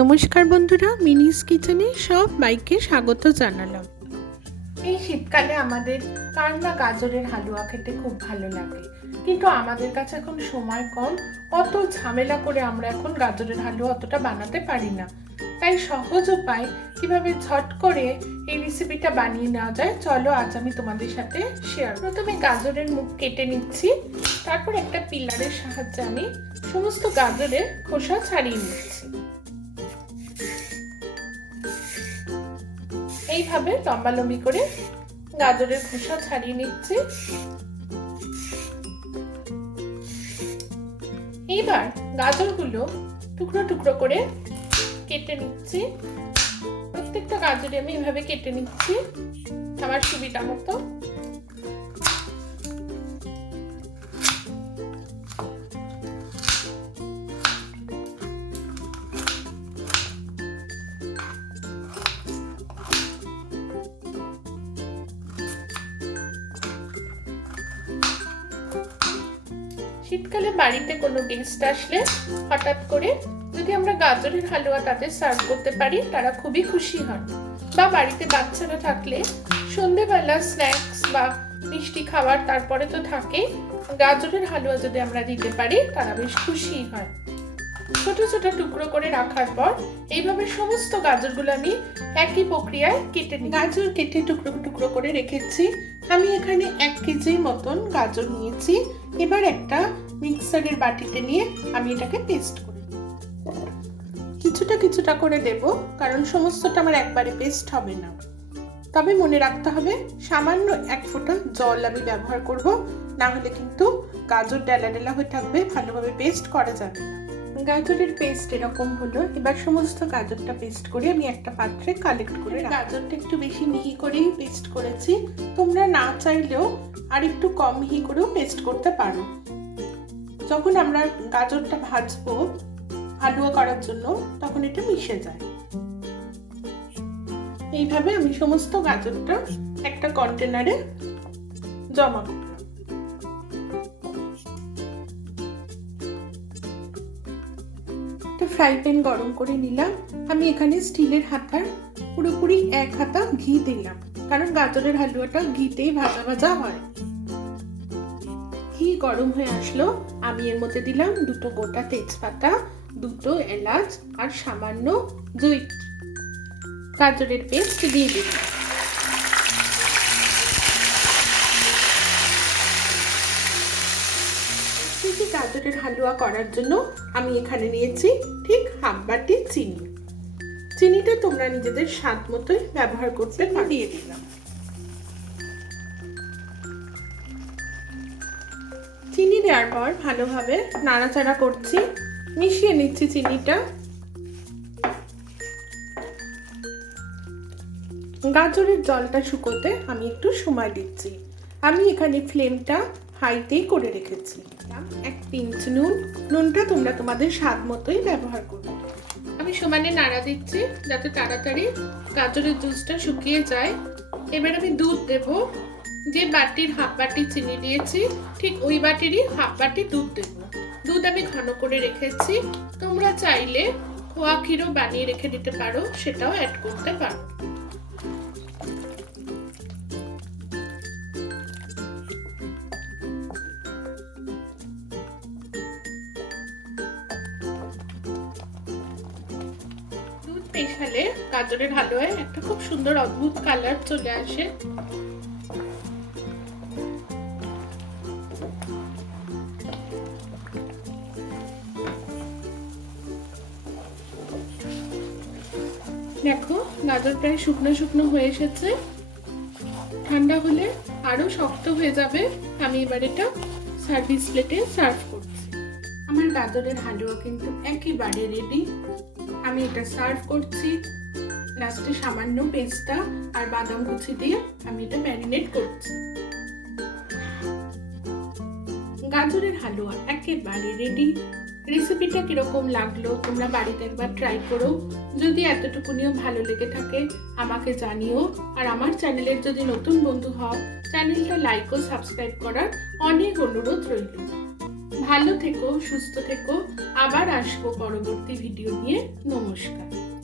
নমস্কার বন্ধুরা, মিনিস কিচেনে সবাইকে স্বাগত জানালাম। এই শীতকালে আমাদের কার না গাজরের হালুয়া খেতে খুব ভালো লাগে, কিন্তু আমাদের কাছে এখন সময় কম, অত ঝামেলা করে আমরা এখন গাজরের হালুয়া অতটা বানাতে পারি না। তাই সহজ উপায় কিভাবে ঝট করে এই রেসিপিটা বানিয়ে নেওয়া যায়, চলো আজ আমি তোমাদের সাথে শেয়ার। প্রথমে গাজরের মুখ কেটে নিচ্ছি, তারপর একটা পিলারের সাহায্যে আমি সমস্ত গাজরের খোসা ছাড়িয়ে নিচ্ছি। এইভাবে লম্বালম্বি করে গাজরের খোসা ছাড়িয়ে নিচ্ছি। এইবার গাজরগুলো টুকরো টুকরো করে কেটে নিচ্ছি। প্রত্যেকটা গাজরে আমি এভাবে কেটে নিচ্ছি আমার সুবিধা মতো। শীতকালে বাড়িতে কোনো গেস্ট আসলে হঠাৎ করে যদি আমরা গাজরের হালুয়া তাদের সার্ভ করতে পারি, তারা খুবই খুশি হন। বা বাড়িতে বাচ্চারা থাকলে সন্ধেবেলা স্ন্যাক্স বা মিষ্টি খাবার তারপরে তো থাকে, গাজরের হালুয়া যদি আমরা দিতে পারি তারা বেশ খুশি হয়। ছোট ছোট টুকরো করে রাখার পর এইভাবে সমস্ত গাজরগুলো আমি একই প্রক্রিয়ায় কেটে নিই। গাজর কেটে টুকরো টুকরো করে রেখেছি। আমি এখানে 1 কেজির মতন গাজর নিয়েছি। এবার একটা মিক্সারের বাটিতে নিয়ে আমি এটাকে পেস্ট করে নেব। কিছুটা কিছুটা করে দেব, কারণ সমস্তটা আমার একবারে পেস্ট হবে না। তবে মনে রাখতে হবে সামান্য 1 ফোঁটা জল আমি ব্যবহার করব, না হলে কিন্তু গাজর ডেলা ডেলা হয়ে থাকবে, ভালোভাবে পেস্ট করা যাবে না। গাজরের পেস্ট এরকম হলো। এবার সমস্ত গাজরটা পেস্ট করে আমি একটা পাত্রে কালেক্ট করে গাজরটা একটু বেশি মিহি করেই পেস্ট করেছি। তোমরা না চাইলেও আর একটু কম মিহি করেও পেস্ট করতে পারো। যখন আমরা গাজরটা ভাজবো হালুয়া করার জন্য, তখন এটা মিশে যায়। এইভাবে আমি সমস্ত গাজরটা একটা কন্টেনারে জমা করব। ফ্রাই প্যান গরম করে নিলাম। আমি এখানে স্টিলের হাতার পুরোপুরি 1 হাতা ঘি দিলাম, কারণ গাজরের হালুয়াটা ঘিতেই ভাজা ভাজা হয়। ঘি গরম হয়ে আসলো, আমি এর মধ্যে দিলাম 2 গোটা তেজপাতা, 2 এলাচ আর সামান্য জৈত্রী। গাজরের পেস্ট দিয়ে দিলাম। গাজরের হালুয়া করার জন্য আমি এখানে নিয়েছি ঠিক 1/2 বাটি চিনি। চিনিটা তোমরা নিজেদের স্বাদ মতোই ব্যবহার করতে পারো। দিয়ে দিলাম। চিনি দেওয়ার পর ভালোভাবে নাড়াচাড়া করছি, মিশিয়ে নিচ্ছি চিনিটা। গাজরের জলটা শুকোতে আমি একটু সময় দিচ্ছি। আমি এখানে ফ্লেমটা হাইতেই করে রেখেছি। 1 পিঞ্চ নুন। নুনটা তোমরা তোমাদের স্বাদ মতোই ব্যবহার করবে। আমি সমানে নাড়া দিচ্ছি যাতে তাড়াতাড়ি গাজরের জুসটা শুকিয়ে যায়। এবার আমি দুধ দেব। যে বাটির 1/2 বাটি চিনি দিয়েছি, ঠিক ওই বাটিরই 1/2 বাটি দুধ দেব। দুধ আমি ঘন করে রেখেছি। তোমরা চাইলে খোয়া ক্ষীরও বানিয়ে রেখে দিতে পারো, সেটাও অ্যাড করতে পারো। মেশালে গাজরের হালুয়ায় একটা খুব সুন্দর অদ্ভুত কালার চলে আসে। দেখো গাজর প্রায় শুকনো শুকনো হয়ে এসেছে। ঠান্ডা হলে আরো শক্ত হয়ে যাবে। আমি এবার এটা সার্ভিস প্লেটে সার্ভ করছি। আমার গাজরের হালুয়া কিন্তু একেবারে রেডি। আমি এটা সার্ভ করছি। লাস্টে সামান্য পেস্তা আর বাদাম কুচি দিয়ে আমি এটা ম্যারিনেট করছি। গাজরের হালুয়া একেবারে রেডি। রেসিপিটা কিরকম লাগলো তোমরা বাড়িতে একবার ট্রাই করো। যদি এতটুকুনিও ভালো লেগে থাকে আমাকে জানিও। আর আমার চ্যানেলের যদি নতুন বন্ধু হও, চ্যানেলটা লাইক ও সাবস্ক্রাইব করার অনেক অনুরোধ রইল। ভালো থেকো, সুস্থ থেকো। আবার আসবো পরবর্তী ভিডিও নিয়ে। নমস্কার।